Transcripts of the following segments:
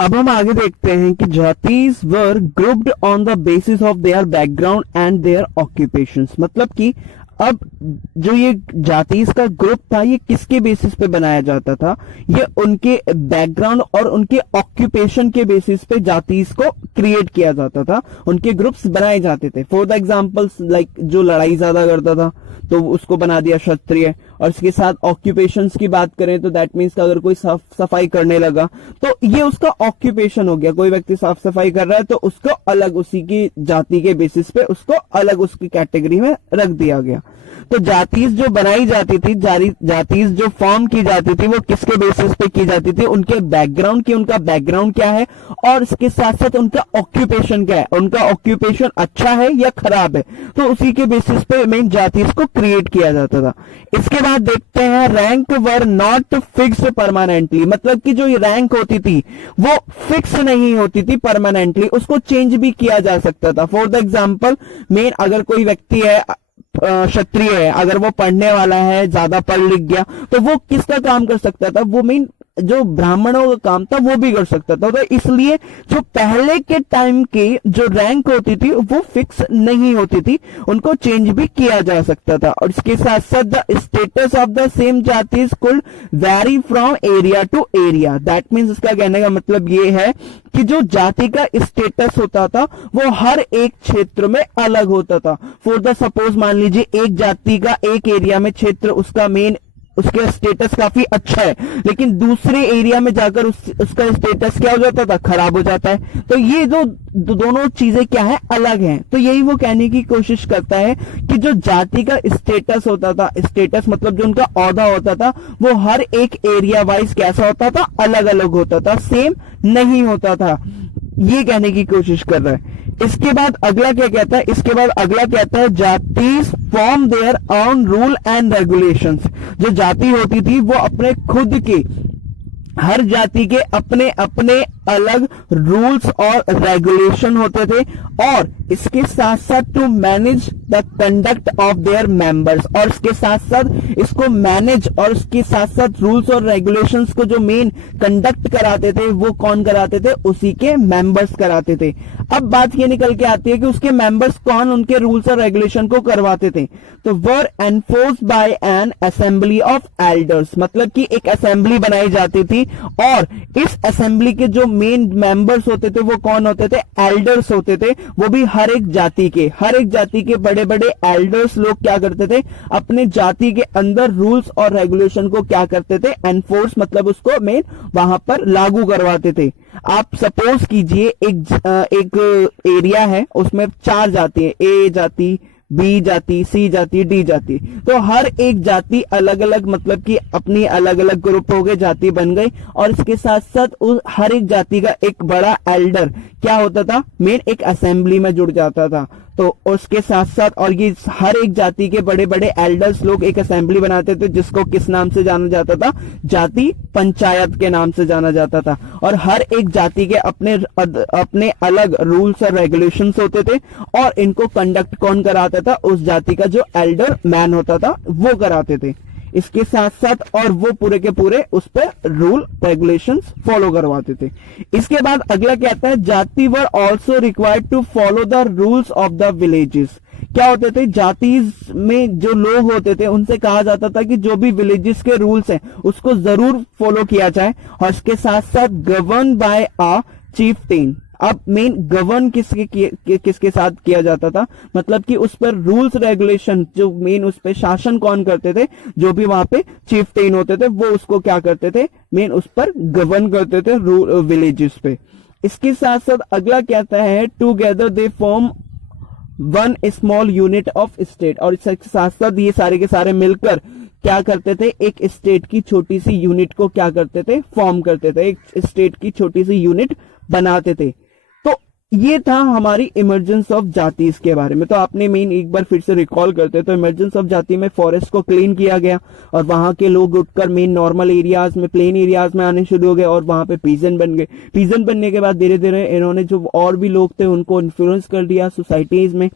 अब हम आगे देखते हैं कि jatis were grouped on the basis of their background and their occupations. मतलब कि अब जो ये जातीज का ग्रुप था ये किसके बेसिस पे बनाया जाता था, ये उनके बैकग्राउंड और उनके ऑक्यूपेशन के बेसिस पे जातीज को क्रिएट किया जाता था, उनके ग्रुप्स बनाए जाते थे। फॉर द एग्जांपल्स लाइक जो लड़ाई ज्यादा करता था तो उसको बना दिया क्षत्रिय, और इसके साथ ऑक्यूपेशंस की बात करें तो दैट मीन्स अगर कोई साफ सफाई करने लगा तो ये उसका ऑक्यूपेशन हो गया। कोई व्यक्ति साफ सफाई कर रहा है तो उसको अलग उसी की जाति के बेसिस पे उसको अलग उसकी कैटेगरी में रख दिया गया। तो जातीज जो बनाई जाती थी, जातीज जो फॉर्म की जाती थी वो किसके बेसिस पे की जाती थी, उनके बैकग्राउंड की, उनका बैकग्राउंड क्या है और इसके साथ साथ उनका ऑक्यूपेशन क्या है, उनका ऑक्यूपेशन अच्छा है या खराब है, तो उसी के बेसिस पे मेन जातीज को क्रिएट किया जाता था। इसके बाद देखते हैं rank were not fixed permanently. मतलब कि जो रैंक होती थी वो फिक्स नहीं होती थी परमानेंटली, उसको चेंज भी किया जा सकता था। फॉर द एग्जाम्पल मेन अगर कोई व्यक्ति है क्षत्रिय है, अगर वो पढ़ने वाला है, ज्यादा पढ़ लिख गया, तो वो किसका काम कर सकता था, वो मेन जो ब्राह्मणों का काम था वो भी कर सकता था। तो इसलिए जो पहले के टाइम की जो रैंक होती थी वो फिक्स नहीं होती थी, उनको चेंज भी किया जा सकता था। और इसके साथ साथ the status of the same जातीज could vary from area to area. That means इसका कहने का मतलब ये है कि जो जाति का स्टेटस होता था वो हर एक क्षेत्र में अलग होता था। फॉर द सपोज मान लीजिए एक जाति का एक एरिया में क्षेत्र उसका मेन उसका स्टेटस काफी अच्छा है, लेकिन दूसरे एरिया में जाकर उसका स्टेटस क्या हो जाता था, खराब हो जाता है। तो ये जो दोनों चीजें क्या है, अलग हैं। तो यही वो कहने की कोशिश करता है कि जो जाति का स्टेटस होता था, स्टेटस मतलब जो उनका औहदा होता था, वो हर एक एरिया वाइज कैसा होता था, अलग अलग होता था, सेम नहीं होता था। ये कहने की कोशिश कर रहा है। इसके बाद अगला क्या कहता है, इसके बाद अगला कहता है jatis form their own rule and regulations. जो जाति होती थी वो अपने खुद के, हर जाति के अपने अपने अलग रूल्स और रेगुलेशन होते थे, और इसके साथ साथ to manage the conduct of their members, और इसके साथ साथ इसको मैनेज और इसके साथ साथ रूल्स और रेगुलेशंस को जो मेन कंडक्ट कराते थे वो कौन कराते थे, उसी के मेंबर्स कराते थे। अब बात ये निकल के आती है कि उसके मेंबर्स कौन उनके रूल्स और रेगुलेशन को करवाते थे, तो were enforce by an assembly of elders. मतलब कि एक असेंबली बनाई जाती थी, और इस असेंबली के जो मेन मेंबर्स होते थे वो कौन होते थे, एल्डर्स होते थे। वो भी हर एक जाति के बड़े बड़े एल्डर्स लोग क्या करते थे, अपने जाति के अंदर रूल्स और रेगुलेशन को क्या करते थे, एनफोर्स मतलब उसको मेन वहां पर लागू करवाते थे। आप सपोज कीजिए एक एरिया है, उसमें 4 जाति है, ए जाति, बी जाति, सी जाति, डी जाति। तो हर एक जाति अलग अलग मतलब कि अपनी अलग अलग ग्रुप हो गए, जाति बन गई, और इसके साथ साथ हर एक जाति का एक बड़ा एल्डर क्या होता था, मेन एक असेंबली में जुड़ जाता था। तो उसके साथ साथ और ये हर एक जाति के बड़े बड़े एल्डर्स लोग एक असेंबली बनाते थे, जिसको किस नाम से जाना जाता था, जाति पंचायत के नाम से जाना जाता था। और हर एक जाति के अपने अलग रूल्स और रेगुलेशंस होते थे, और इनको कंडक्ट कौन कराता था, उस जाति का जो एल्डर मैन होता था वो कराते थे। इसके साथ साथ और वो पूरे के पूरे उस पर रूल रेगुलेशंस फॉलो करवाते थे। इसके बाद अगला क्या आता है, jati were also required to follow the rules of the villages. क्या होते थे, जाति में जो लोग होते थे उनसे कहा जाता था कि जो भी विलेजेस के रूल्स हैं उसको जरूर फॉलो किया जाए, और इसके साथ साथ गवर्न बाय अ चीफटेन। अब मेन गवर्न किसके साथ किया जाता था, मतलब कि उस पर रूल्स रेगुलेशन जो मेन उस पर शासन कौन करते थे, जो भी वहां पे चीफटेन होते थे वो उसको क्या करते थे, मेन उस पर गवर्न करते थे विलेजेस पे। इसके साथ साथ अगला कहता है together they form one small unit of state. और इसके साथ साथ ये सारे के सारे मिलकर क्या करते थे, एक स्टेट की छोटी सी यूनिट को क्या करते थे, फॉर्म करते थे, एक स्टेट की छोटी सी यूनिट बनाते थे। तो ये था हमारी इमर्जेंस ऑफ जातीज के बारे में। तो आपने मेन एक बार फिर से रिकॉल करते तो इमर्जेंस ऑफ जाति में फॉरेस्ट को क्लीन किया गया, और वहां के लोग उठकर मेन नॉर्मल एरियाज में, प्लेन एरियाज में आने शुरू हो गए, और वहां पे पीजन बन गए। पीजन बनने के बाद धीरे धीरे इन्होंने जो और भी लोग थे उनको इन्फ्लुएंस कर दिया सोसाइटीज में,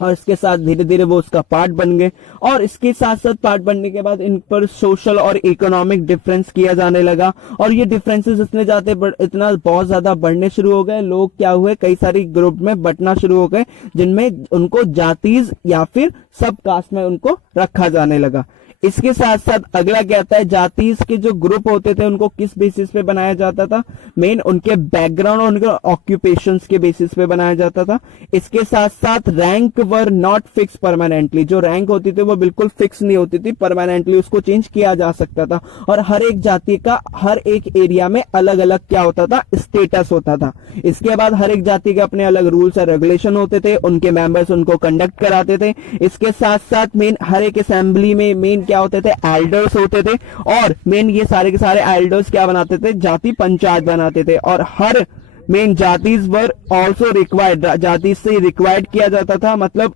और इसके साथ धीरे धीरे वो उसका पार्ट बन गए। और इसके साथ साथ पार्ट बनने के बाद इन पर सोशल और इकोनॉमिक डिफरेंस किया जाने लगा, और ये डिफरेंसेस इतना बहुत ज्यादा बढ़ने शुरू हो गए। लोग क्या हुए, कई सारी ग्रुप में बंटना शुरू हो गए, जिनमें उनको जातीज या फिर सब कास्ट में उनको रखा जाने लगा। इसके साथ साथ अगला क्या आता है, जातीज के जो ग्रुप होते थे उनको किस बेसिस पे बनाया जाता था, मेन उनके बैकग्राउंड और उनके ऑक्यूपेशंस के बेसिस पे बनाया जाता था। इसके साथ साथ rank were not fix permanently, जो रैंक होती थी वो बिल्कुल फिक्स नहीं होती थी, परमानेंटली उसको चेंज किया जा सकता था। और हर एक जाति का हर एक एरिया में अलग अलग क्या होता था, स्टेटस होता था। इसके बाद हर एक जाति के अपने अलग रूल्स और रेगुलेशन होते थे, उनके मेंबर्स उनको कंडक्ट कराते थे। इसके साथ साथ मेन हर एक असेंबली में मेन क्या होते थे, एल्डर्स होते थे, और मेन ये सारे के सारे एल्डर्स क्या बनाते थे, जाति पंचायत बनाते थे। और हर men jatis were also required, जाति से रिक्वायर्ड किया जाता था, मतलब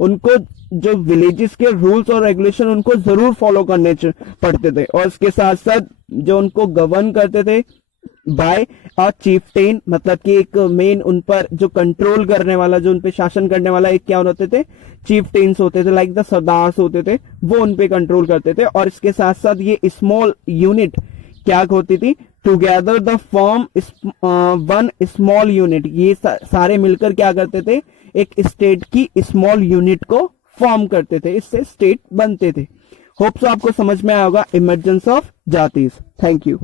उनको जो विलेजेस के रूल्स और रेगुलेशन उनको जरूर फॉलो करने पड़ते थे। और इसके साथ साथ जो उनको गवर्न करते थे बाय अ चीफटेन, मतलब कि एक मेन उन पर जो कंट्रोल करने वाला, जो उन पे शासन करने वाला एक क्या होते थे, चीफटेन्स होते थे, लाइक द सरदार्स होते थे, वो उन पे कंट्रोल करते थे। और इसके साथ साथ ये स्मॉल यूनिट क्या होती थी, together the form one small unit, ये सारे मिलकर क्या करते थे, एक स्टेट की स्मॉल यूनिट को फॉर्म करते थे, इससे स्टेट बनते थे। होप सो आपको समझ में आया होगा इमर्जेंस ऑफ जातीज। Thank you.